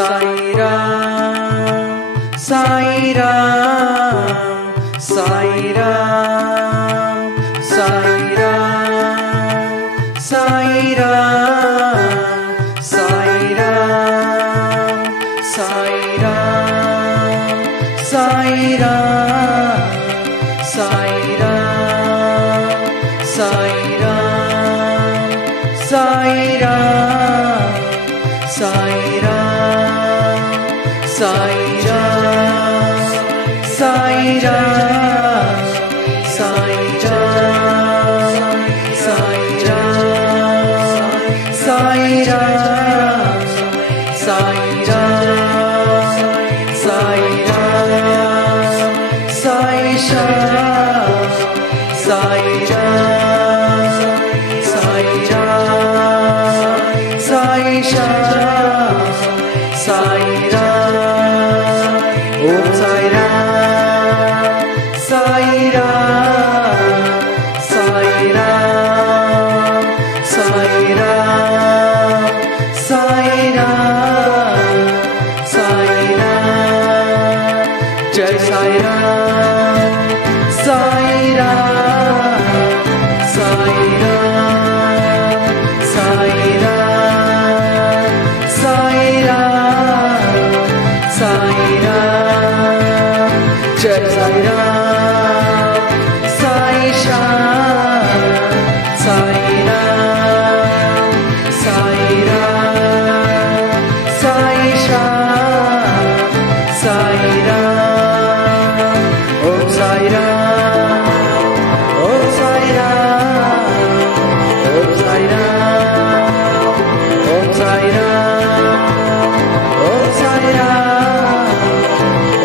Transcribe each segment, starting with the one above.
Sai Ram, Sai Ram, Sai Ram, Sai Ram, Sai Ram, Sai Ram, Sai Ram, Sai Ram, Sai Ram, Sai Ram, Sai Ram, Sai Ram, Sai Ram, Sai Ram, Sai Ram, Sai Ram, Sai Ram, Sai Ram, Sai Ram, Sai Sham, Sai Ram, Sai Ram, Sai Sham, Sai Ram, Om Sai Ram, Sai Ram, Sai Ram, Sai Ram, Sai Ram, Sai Ram, Jai Sai Ram, Sai Ram, Sai Ram, Sai Ram, Sai Ram, Sai Ram, Jai Sai Ram, Sai Sham, Sai Ram, Sai Ram, Sai Sham, Sai Ram, Om Sai Ram, Om Sai Ram, Om Sai Ram, Om Sai Ram, Om Sai Ram,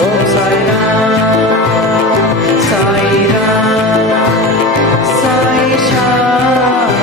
Om Sai Ram, Sai Ram, Sai Sham,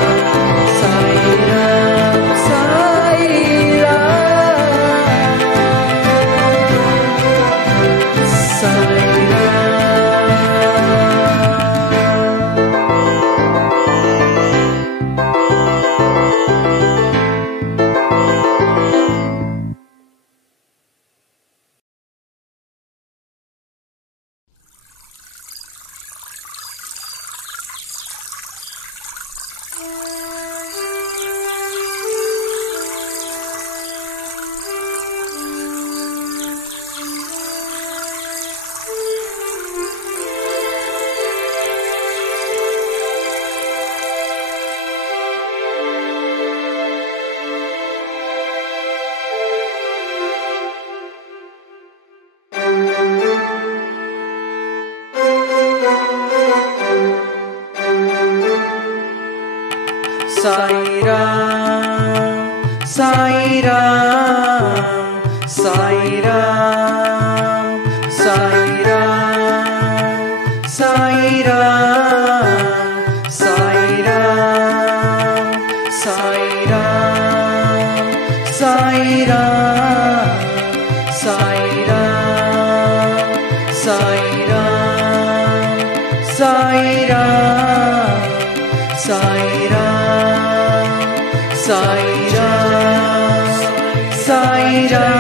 Sai Ram,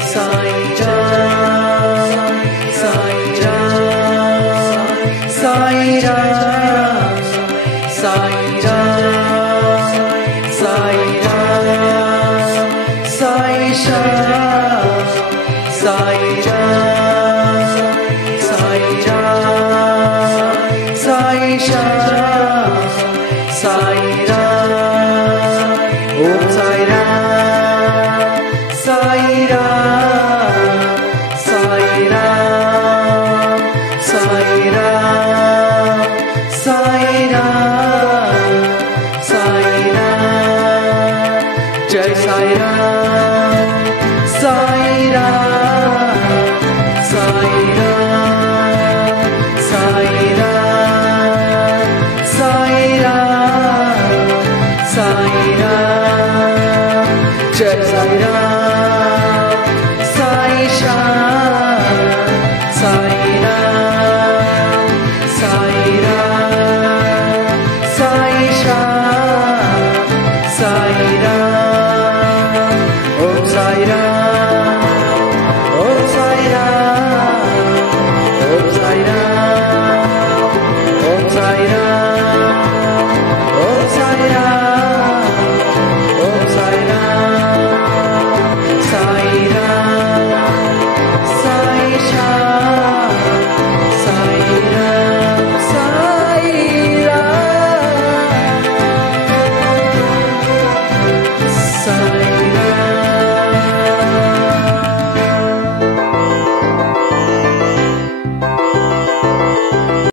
Sai Ram, Sai Sai Ram,